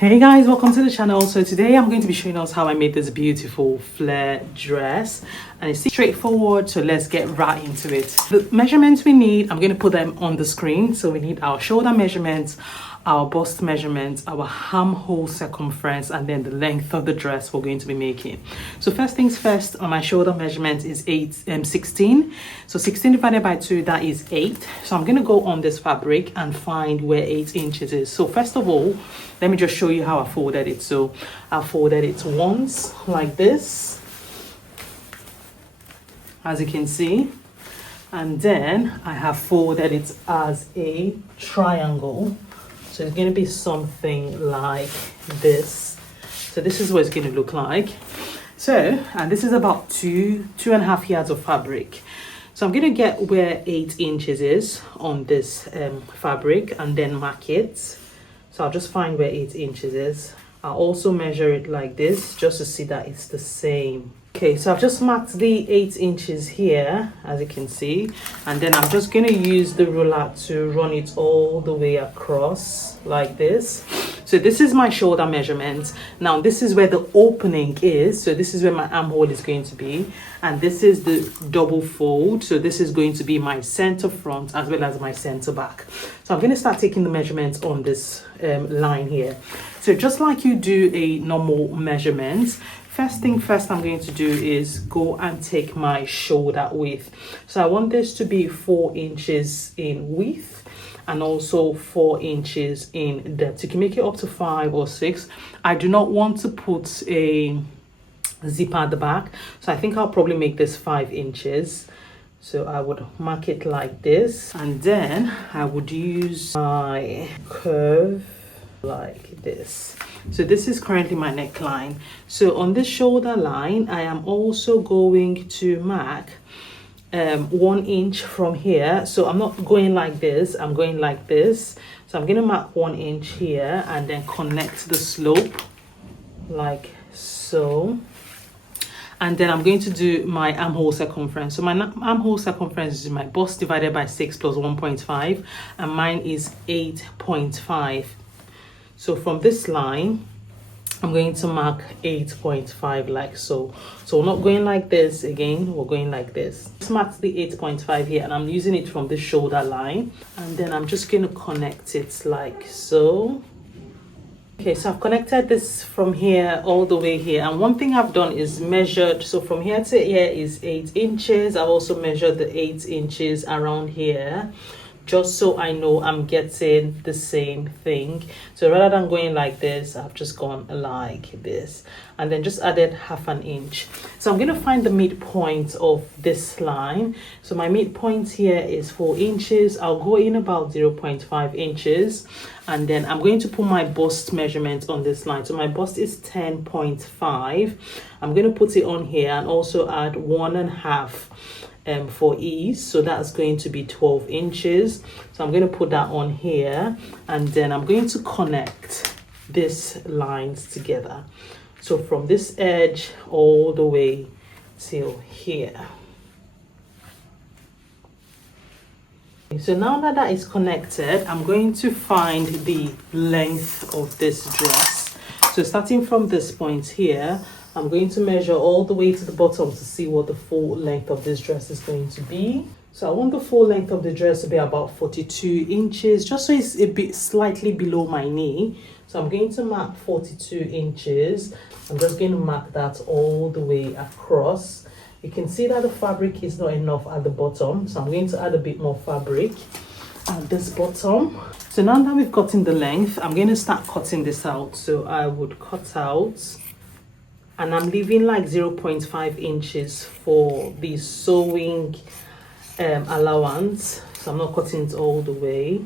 Hey guys, welcome to the channel. So today I'm going to be showing us how I made this beautiful flare dress, and it's straightforward, so let's get right into it. The measurements we need, I'm going to put them on the screen. So we need our shoulder measurements, our bust measurements, our armhole circumference, and then the length of the dress we're going to be making. So first things first, on my shoulder measurement is 16. So 16 divided by 2, that is 8. So I'm going to go on this fabric and find where 8 inches is. So first of all, let me just show you how I folded it. So I folded it once like this, as you can see, and then I have folded it as a triangle. So it's going to be something like this. So this is what it's going to look like. So, and this is about 2.5 yards of fabric. So I'm going to get where 8 inches is on this fabric and then mark it. So I'll just find where 8 inches is. I'll also measure it like this just to see that it's the same. Okay, so I've just marked the 8 inches here, as you can see, and then I'm just going to use the ruler to run it all the way across like this. So this is my shoulder measurement. Now this is where the opening is. So this is where my armhole is going to be, and this is the double fold. So this is going to be my center front as well as my center back. So I'm going to start taking the measurements on this line here. So just like you do a normal measurement, first thing first I'm going to do is go and take my shoulder width. So I want this to be 4 inches in width and also 4 inches in depth. You can make it up to 5 or 6. I do not want to put a zipper at the back, so I think I'll probably make this 5 inches. So I would mark it like this, and then I would use my curve like this. So this is currently my neckline. So on this shoulder line, I am also going to mark 1 inch from here. So I'm not going like this, I'm going like this. So I'm going to mark 1 inch here and then connect the slope like so. And then I'm going to do my armhole circumference. So my armhole circumference is my bust divided by 6 plus 1.5, and mine is 8.5. So from this line, I'm going to mark 8.5 like so. So we're not going like this again, we're going like this. Just mark the 8.5 here, and I'm using it from the shoulder line. And then I'm just going to connect it like so. Okay, so I've connected this from here all the way here. And one thing I've done is measured. So from here to here is 8 inches. I've also measured the 8 inches around here, just so I know I'm getting the same thing. So rather than going like this, I've just gone like this and then just added 1/2 inch. So I'm going to find the midpoint of this line. So my midpoint here is 4 inches. I'll go in about 0.5 inches, and then I'm going to put my bust measurement on this line. So my bust is 10.5. I'm going to put it on here and also add 1.5 for ease. So that's going to be 12 inches. So I'm going to put that on here, and then I'm going to connect these lines together. So from this edge all the way till here. So now that that is connected, I'm going to find the length of this dress. So starting from this point here, I'm going to measure all the way to the bottom to see what the full length of this dress is going to be. So I want the full length of the dress to be about 42 inches, just so it's a bit slightly below my knee. So I'm going to mark 42 inches. I'm just going to mark that all the way across. You can see that the fabric is not enough at the bottom, so I'm going to add a bit more fabric at this bottom. So now that we've gotten the length, I'm going to start cutting this out. So I would cut out, and I'm leaving like 0.5 inches for the sewing allowance. So I'm not cutting it all the way.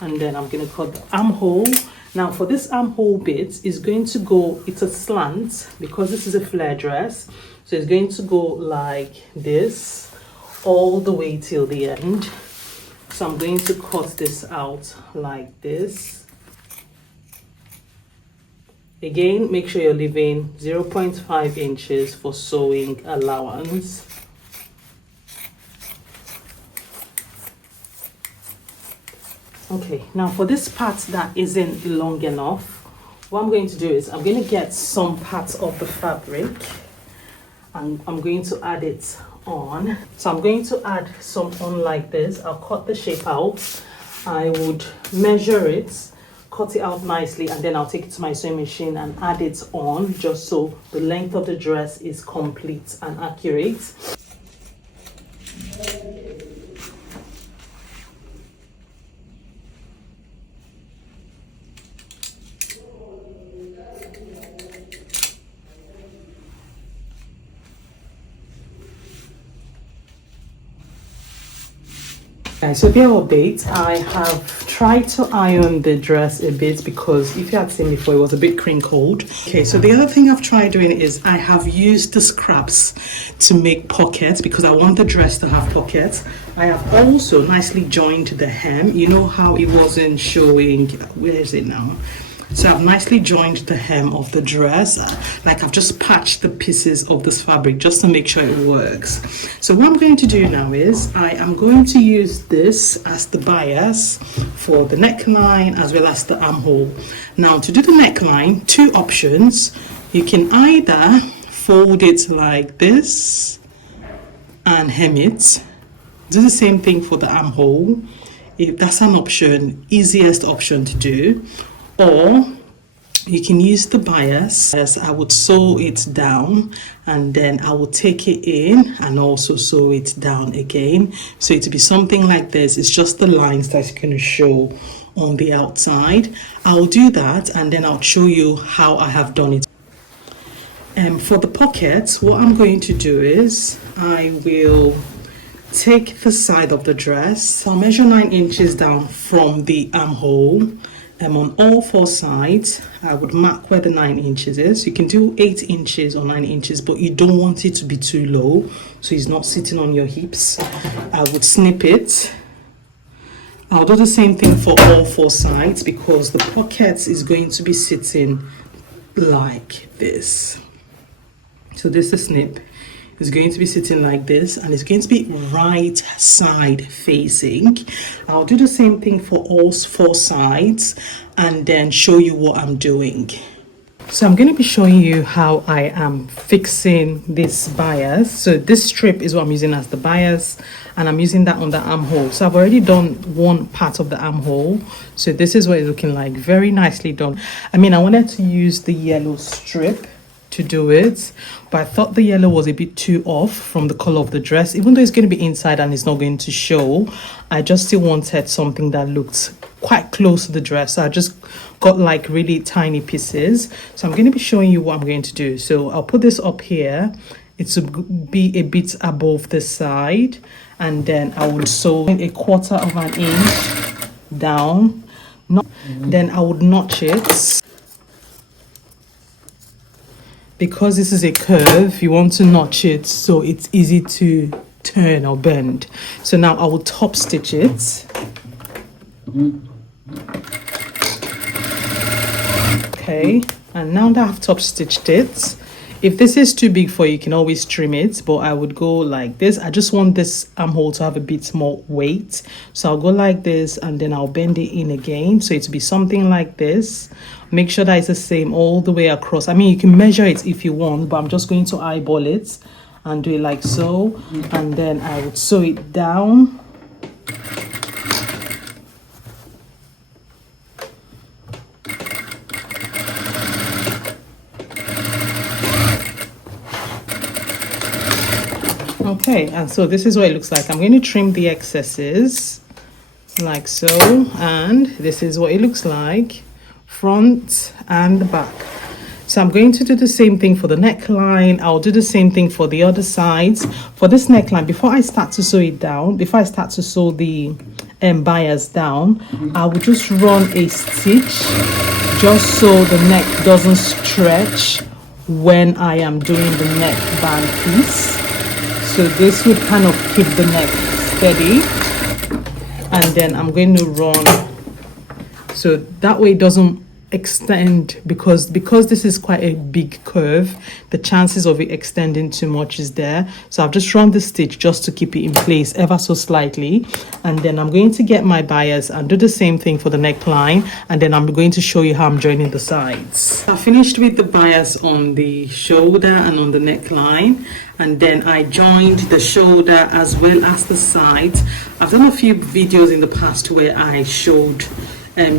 And then I'm going to cut the armhole. Now for this armhole bit, is going to go, it's a slant because this is a flare dress. So it's going to go like this all the way till the end. So I'm going to cut this out like this. Again, make sure you're leaving 0.5 inches for sewing allowance. Okay, now for this part that isn't long enough, what I'm going to do is I'm going to get some parts of the fabric and I'm going to add it on. So I'm going to add some on like this. I'll cut the shape out. I would measure it, cut it out nicely, and then I'll take it to my sewing machine and add it on just so the length of the dress is complete and accurate. So if you update, I have tried to iron the dress a bit because if you had seen before, it was a bit crinkled. Okay, so the other thing I've tried doing is I have used the scraps to make pockets because I want the dress to have pockets. I have also nicely joined the hem. You know how it wasn't showing, where is it now? So I've nicely joined the hem of the dress, like I've just patched the pieces of this fabric just to make sure it works. So what I'm going to do now is I am going to use this as the bias for the neckline as well as the armhole. Now to do the neckline, two options. You can either fold it like this and hem it. Do the same thing for the armhole. If that's an option, easiest option to do. Or you can use the bias. As I would sew it down and then I will take it in and also sew it down again. So it will be something like this. It's just the lines that's going to show on the outside. I'll do that and then I'll show you how I have done it. For the pockets, what I'm going to do is I will take the side of the dress. I'll measure 9 inches down from the armhole. On all 4 sides, I would mark where the 9 inches is. You can do 8 inches or 9 inches, but you don't want it to be too low, so it's not sitting on your hips. I would snip it. I'll do the same thing for all 4 sides because the pocket is going to be sitting like this. So this is the snip. It's going to be sitting like this and it's going to be right side facing. I'll do the same thing for all 4 sides and then show you what I'm doing. So I'm going to be showing you how I am fixing this bias. So this strip is what I'm using as the bias and I'm using that on the armhole. So I've already done one part of the armhole. So this is what it's looking like. Very nicely done. I mean, I wanted to use the yellow strip to do it, but I thought the yellow was a bit too off from the color of the dress. Even though it's going to be inside and it's not going to show, I just still wanted something that looked quite close to the dress. So I just got like really tiny pieces. So I'm going to be showing you what I'm going to do. So I'll put this up here. It should be a bit above the side, and then I would sew 1/4 inch down. Then I would notch it. Because this is a curve, you want to notch it so it's easy to turn or bend. So now I will top stitch it. Okay, and now that I've top stitched it, if this is too big for you, you can always trim it, but I would go like this. I just want this armhole to have a bit more weight. So I'll go like this and then I'll bend it in again. So it'll be something like this. Make sure that it's the same all the way across. I mean, you can measure it if you want, but I'm just going to eyeball it and do it like so. And then I would sew it down. Okay, and so this is what it looks like. I'm going to trim the excesses like so, and this is what it looks like, front and back. So I'm going to do the same thing for the neckline. I'll do the same thing for the other sides. For this neckline, before I start to sew it down, before I start to sew the bias down, I will just run a stitch just so the neck doesn't stretch when I am doing the neck band piece. So this would kind of keep the neck steady, and then I'm going to run so that way it doesn't extend, because this is quite a big curve, the chances of it extending too much is there. So I've just run the stitch just to keep it in place ever so slightly, and then I'm going to get my bias and do the same thing for the neckline, and then I'm going to show you how I'm joining the sides. I finished with the bias on the shoulder and on the neckline, and then I joined the shoulder as well as the sides. I've done a few videos in the past where I showed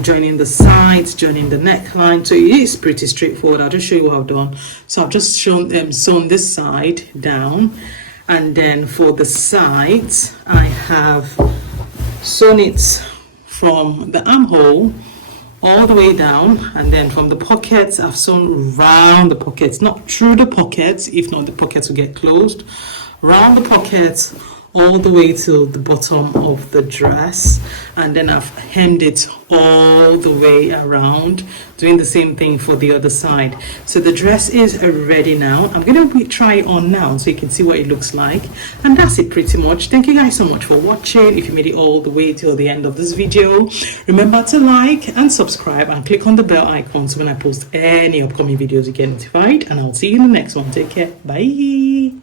joining the sides, joining the neckline, so it is pretty straightforward. I'll just show you what I've done. So I've just sewn this side down, and then for the sides I have sewn it from the armhole all the way down, and then from the pockets I've sewn round the pockets, not through the pockets, if not the pockets will get closed, round the pockets all the way to the bottom of the dress, and then I've hemmed it all the way around, doing the same thing for the other side. So the dress is ready now. I'm gonna try it on now so you can see what it looks like, and that's it pretty much. Thank you guys so much for watching. If you made it all the way till the end of this video, remember to like and subscribe and click on the bell icon so when I post any upcoming videos you get notified, and I'll see you in the next one. Take care, bye.